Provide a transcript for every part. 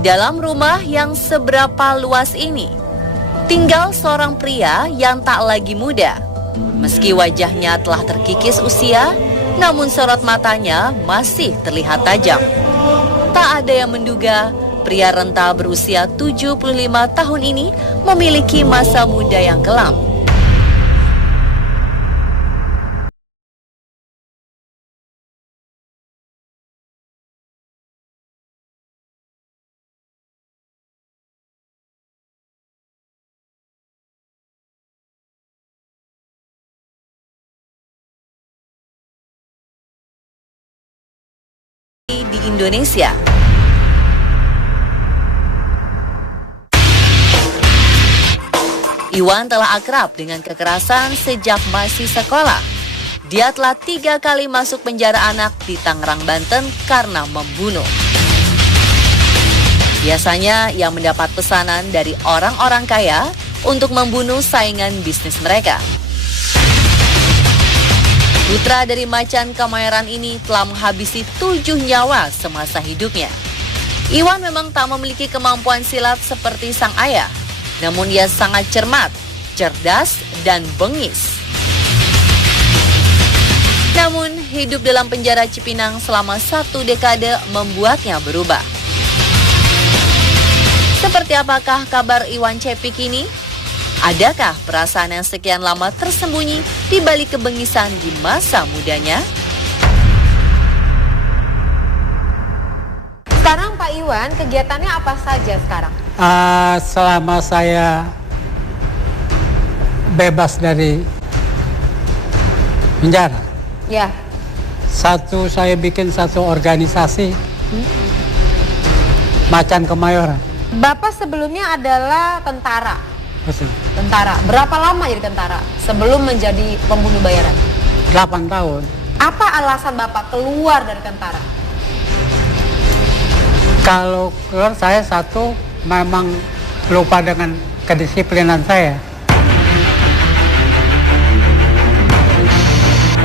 Di dalam rumah yang seberapa luas ini, tinggal seorang pria yang tak lagi muda. Meski wajahnya telah terkikis usia, namun sorot matanya masih terlihat tajam. Tak ada yang menduga pria renta berusia 75 tahun ini memiliki masa muda yang kelam. Di Indonesia, Iwan telah akrab dengan kekerasan sejak masih sekolah. Dia telah 3 kali masuk penjara anak di Tangerang, Banten karena membunuh. Biasanya ia mendapat pesanan dari orang-orang kaya untuk membunuh saingan bisnis mereka. Putra dari Macan Kemayoran ini telah menghabisi 7 nyawa semasa hidupnya. Iwan memang tak memiliki kemampuan silat seperti sang ayah, namun ia sangat cermat, cerdas, dan bengis. Namun, hidup dalam penjara Cipinang selama 1 dekade membuatnya berubah. Seperti apakah kabar Iwan Cepik ini? Adakah perasaan yang sekian lama tersembunyi di balik kebengisan di masa mudanya? Sekarang Pak Iwan, kegiatannya apa saja sekarang? Selama saya bebas dari penjara, Ya. saya bikin satu organisasi Macan Kemayoran. Bapak sebelumnya adalah tentara. Betul. Tentara. Berapa lama jadi tentara sebelum menjadi pembunuh bayaran? 8 tahun. Apa alasan Bapak keluar dari tentara? Kalau keluar saya memang lupa dengan kedisiplinan saya.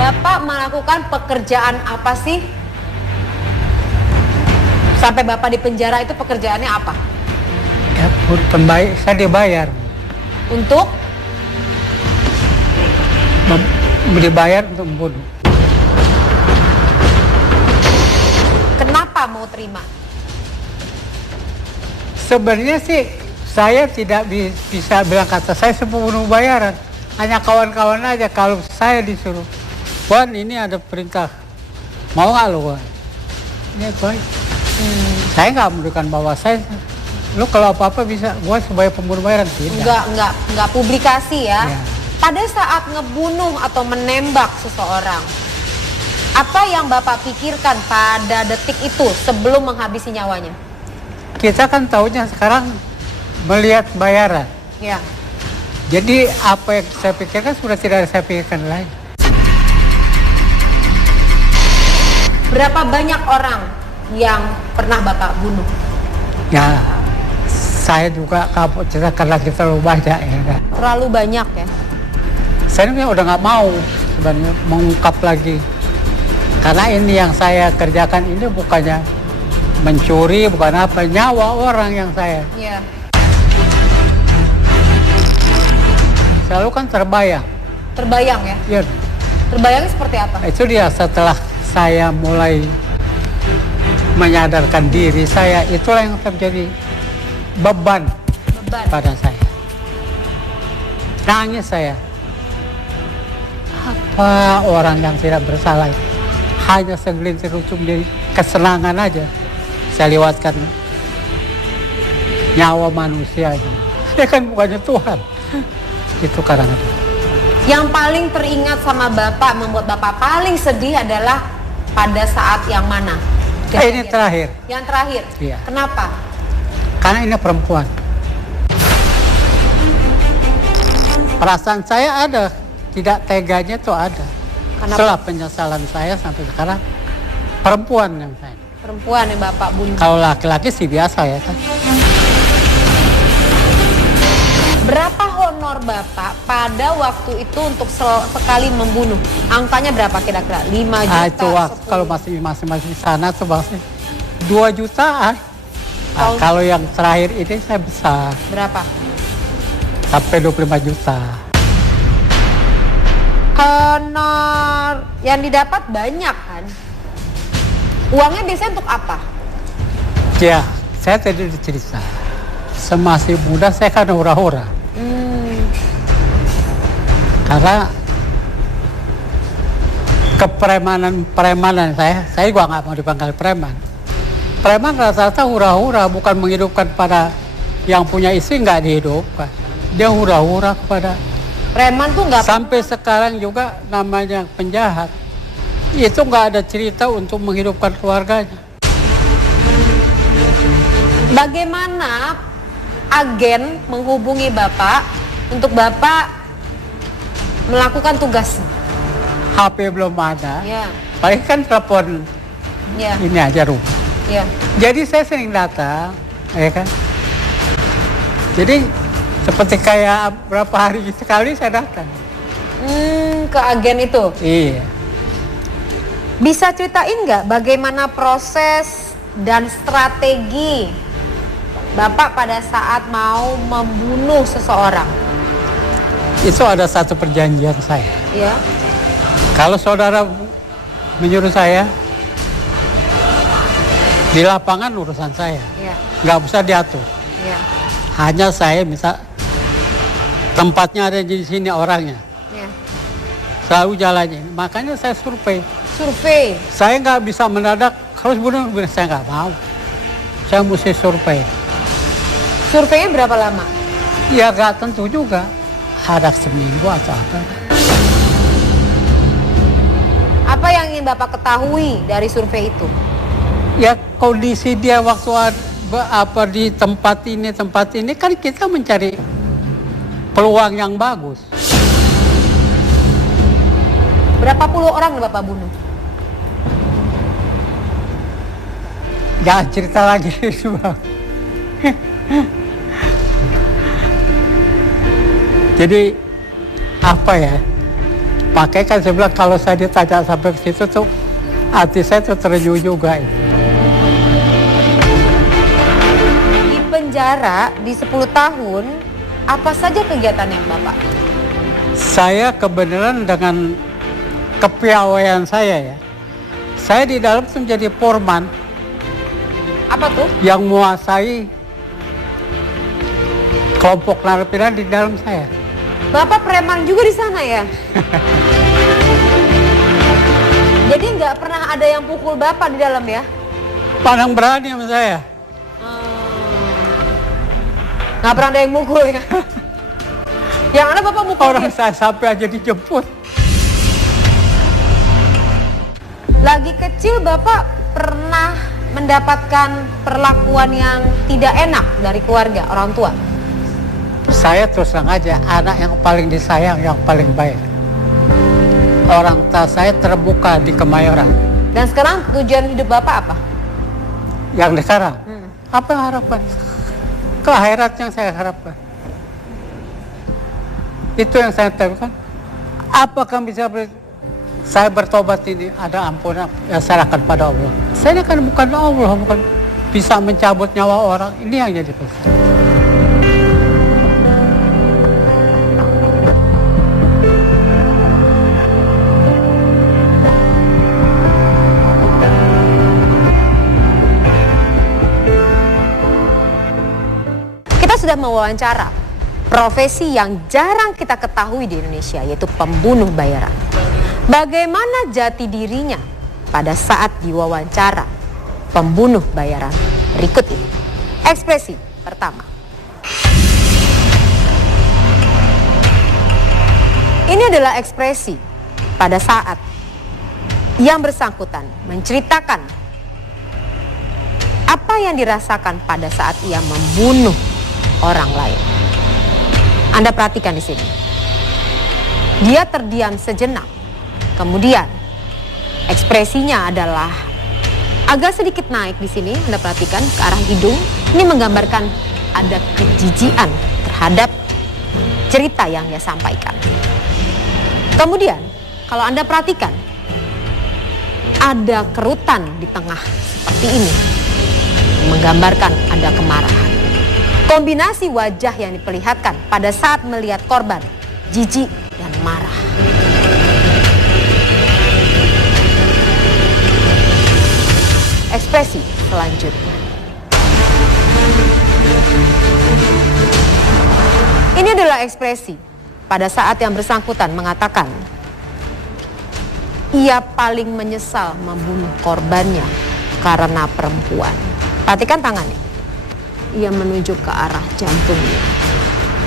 Bapak melakukan pekerjaan apa sih? Sampai Bapak di penjara itu pekerjaannya apa? Ya, saya dibayar. Untuk? Dibayar untuk membunuh. Kenapa mau terima? Sebenarnya sih saya tidak bisa bilang kata saya pembunuh bayaran. Hanya kawan-kawan aja kalau saya disuruh, Wan ini ada perintah, mau nggak lo Wan? Ini baik. Saya nggak menunjukkan bahwa lo kalau apa-apa bisa buat sebagai pembunuh bayaran. Tidak. Enggak publikasi ya. Ya. Pada saat ngebunuh atau menembak seseorang, apa yang Bapak pikirkan pada detik itu sebelum menghabisi nyawanya? Kita kan taunya sekarang melihat bayaran. Ya. Jadi apa yang saya pikirkan sudah tidak saya pikirkan lagi. Berapa banyak orang yang pernah Bapak bunuh? Ya, saya juga kapok cerita karena kita terlalu banyak ya kan. Terlalu banyak ya? Saya udah nggak mau sebenarnya mengungkap lagi. Karena ini yang saya kerjakan ini bukannya mencuri, bukan apa, nyawa orang yang saya. Iya. Selalu kan terbayang. Terbayang ya? Ya, Terbayangnya seperti apa? itu dia setelah saya mulai menyadarkan diri saya, itulah yang terjadi beban pada saya. Nangis saya. Apa orang yang tidak bersalah hanya segelintir ujung dari kesenangan aja saya lewatkan nyawa manusia aja. Saya kan bukannya Tuhan. Itu karena itu. Yang paling teringat sama Bapak, membuat Bapak paling sedih adalah pada saat yang mana? Ini terakhir. Yang terakhir? Iya. Kenapa? Karena ini perempuan. Perasaan saya ada, tidak teganya tuh ada. Kenapa? Setelah penyesalan saya sampai sekarang, perempuan yang saya. Perempuan yang Bapak bunuh. Kalau laki-laki sih biasa ya kan. Berapa honor Bapak pada waktu itu untuk sekali membunuh? Angkanya berapa kira-kira? 5 juta? Itu waktu 10? kalau masih di sana tuh masih 2 jutaan. Nah, kalau yang terakhir ini saya besar, Berapa? sampai 25 juta. Honor yang didapat banyak kan? Uangnya biasanya untuk apa? Ya, saya tadi cerita. Semasih muda saya kan hura-hura. Karena kepremanan saya juga nggak mau dipanggil preman. Preman rata-rata hura-hura, bukan menghidupkan pada yang punya istri, nggak dihidupkan. Dia hura-hura kepada Preman tuh nggak sampai sekarang juga namanya penjahat. Itu nggak ada cerita untuk menghidupkan keluarganya. Bagaimana agen menghubungi Bapak untuk Bapak melakukan tugasnya? HP belum ada. Ya, Paling kan telepon ya, ini aja rumah. ya. Jadi saya sering datang, ya kan. Jadi seperti kayak berapa hari sekali saya datang. Ke agen itu. Iya. Bisa ceritain nggak bagaimana proses dan strategi Bapak pada saat mau membunuh seseorang? Itu ada satu perjanjian saya. Ya, Kalau saudara menyuruh saya, di lapangan urusan saya. ya, Nggak usah diatur. ya, Hanya saya bisa tempatnya ada di sini orangnya. ya. Selalu jalannya. Makanya saya survei. Survei. Saya nggak bisa mendadak harus bunuh, saya nggak mau. Saya mesti survei. Surveinya berapa lama? Ya nggak tentu juga. Ada seminggu atau apa. Apa yang ingin Bapak ketahui dari survei itu? Ya kondisi dia waktu di tempat ini kan kita mencari peluang yang bagus. Berapa puluh orang Bapak bunuh? Jangan cerita lagi semua. Jadi apa ya? Makanya kan saya bilang kalau saya ditanya sampai ke situ tuh hati saya tuh terenyuh juga. Di penjara di 10 tahun, apa saja kegiatan yang Bapak? Saya kebenaran dengan kepiawaian saya ya. Saya di dalam tuh menjadi foreman Apa tuh? yang menguasai kelompok narapidana di dalam saya. Bapak preman juga di sana ya? Jadi nggak pernah ada yang pukul Bapak di dalam ya? Pandang berani sama saya. Nggak pernah ada yang mukul ya? Yang ada Bapak mukul Orang dia. saya sampai aja dijemput. Lagi kecil Bapak pernah mendapatkan perlakuan yang tidak enak dari keluarga, orang tua? Saya terus terang aja anak yang paling disayang, yang paling baik. Orang tua saya terbuka di Kemayoran. Dan sekarang tujuan hidup Bapak apa? Yang sekarang, apa yang harapan? Ke akhirat yang saya harapkan. Itu yang saya tahu kan. Apakah bisa saya bertobat ini ada ampunan yang saya serahkan pada Allah. Saya kan bukan Allah, bukan bisa mencabut nyawa orang. Ini yang jadi pesan. Kita sudah mewawancara profesi yang jarang kita ketahui di Indonesia, yaitu pembunuh bayaran. Bagaimana jati dirinya pada saat diwawancara pembunuh bayaran berikut ini. Ekspresi pertama. Ini adalah ekspresi pada saat yang bersangkutan menceritakan apa yang dirasakan pada saat ia membunuh orang lain. Anda perhatikan di sini. Dia terdiam sejenak. Kemudian ekspresinya adalah agak sedikit naik di sini. Anda perhatikan ke arah hidung. Ini menggambarkan ada kejijian terhadap cerita yang dia sampaikan. Kemudian kalau Anda perhatikan ada kerutan di tengah seperti ini. menggambarkan ada kemarahan. Kombinasi wajah yang diperlihatkan pada saat melihat korban, jijik dan marah. Ekspresi selanjutnya. Ini adalah ekspresi pada saat yang bersangkutan mengatakan ia paling menyesal membunuh korbannya karena perempuan. Perhatikan tangannya. Ia menunjuk ke arah jantungnya.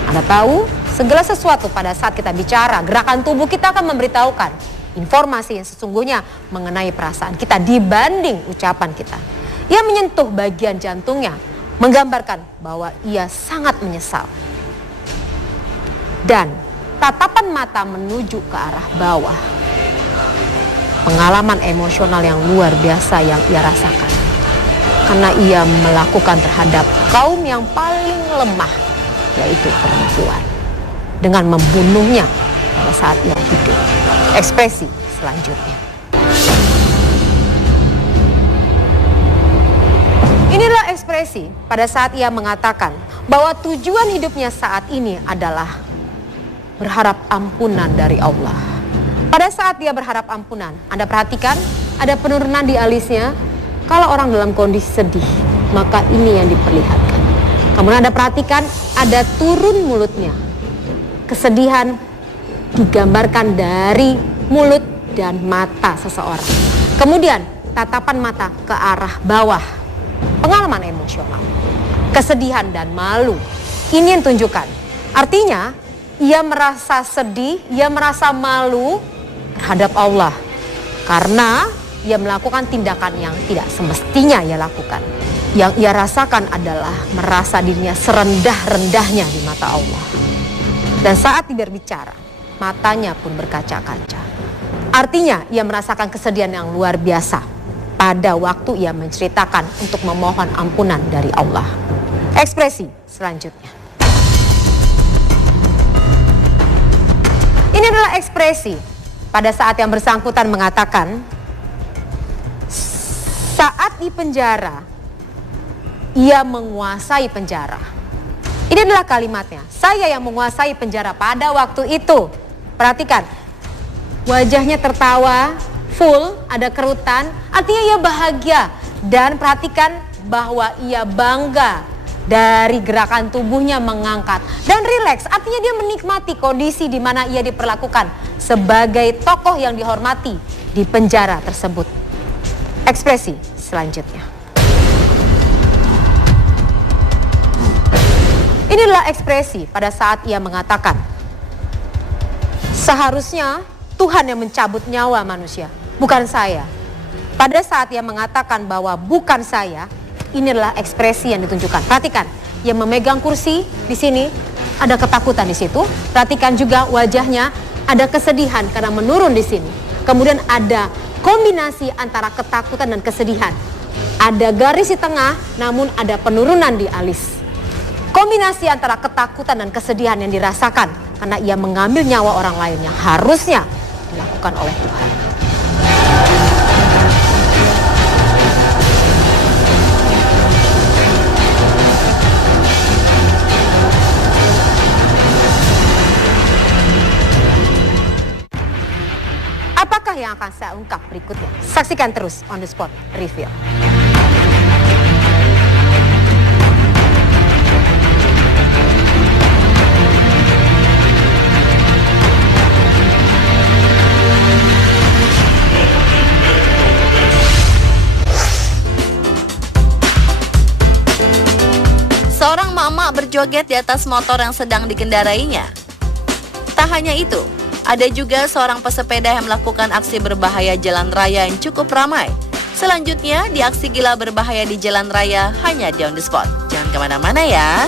Anda tahu, segala sesuatu pada saat kita bicara, gerakan tubuh kita akan memberitahukan informasi yang sesungguhnya mengenai perasaan kita dibanding ucapan kita. Ia menyentuh bagian jantungnya, menggambarkan bahwa ia sangat menyesal. Dan tatapan mata menuju ke arah bawah. Pengalaman emosional yang luar biasa yang ia rasakan. Karena ia melakukan terhadap kaum yang paling lemah, yaitu perempuan. Dengan membunuhnya pada saat ia hidup. Ekspresi selanjutnya. Inilah ekspresi pada saat ia mengatakan bahwa tujuan hidupnya saat ini adalah berharap ampunan dari Allah. Pada saat dia berharap ampunan, Anda perhatikan ada penurunan di alisnya. Kalau orang dalam kondisi sedih, maka ini yang diperlihatkan. Kemudian Anda perhatikan ada turun mulutnya. Kesedihan digambarkan dari mulut dan mata seseorang. Kemudian tatapan mata ke arah bawah. Pengalaman emosional, kesedihan dan malu. Ini yang tunjukkan. Artinya ia merasa sedih, ia merasa malu terhadap Allah. Karena ia melakukan tindakan yang tidak semestinya ia lakukan. Yang ia rasakan adalah merasa dirinya serendah-rendahnya di mata Allah. Dan saat dia berbicara, matanya pun berkaca-kaca. Artinya ia merasakan kesedihan yang luar biasa pada waktu ia menceritakan untuk memohon ampunan dari Allah. Ekspresi selanjutnya. Ini adalah ekspresi pada saat yang bersangkutan mengatakan saat di penjara ia menguasai penjara. Ini adalah kalimatnya. Saya yang menguasai penjara pada waktu itu. Perhatikan. Wajahnya tertawa, full, ada kerutan. Artinya ia bahagia. Dan perhatikan bahwa ia bangga dari gerakan tubuhnya mengangkat. Dan rileks. Artinya dia menikmati kondisi di mana ia diperlakukan sebagai tokoh yang dihormati di penjara tersebut. Ekspresi selanjutnya. Inilah ekspresi pada saat ia mengatakan, seharusnya Tuhan yang mencabut nyawa manusia, bukan saya. Pada saat ia mengatakan bahwa bukan saya, inilah ekspresi yang ditunjukkan. Perhatikan, ia memegang kursi di sini, ada ketakutan di situ. Perhatikan juga wajahnya, ada kesedihan karena menurun di sini. Kemudian ada kombinasi antara ketakutan dan kesedihan. Ada garis di tengah, namun ada penurunan di alis. Kombinasi antara ketakutan dan kesedihan yang dirasakan karena ia mengambil nyawa orang lain yang harusnya dilakukan oleh Tuhan. Apakah yang akan saya ungkap berikutnya? Saksikan terus On The Spot Reveal. Seorang mama berjoget di atas motor yang sedang dikendarainya. Tak hanya itu, ada juga seorang pesepeda yang melakukan aksi berbahaya jalan raya yang cukup ramai. Selanjutnya, di aksi gila berbahaya di jalan raya hanya di On The Spot. Jangan kemana-mana ya.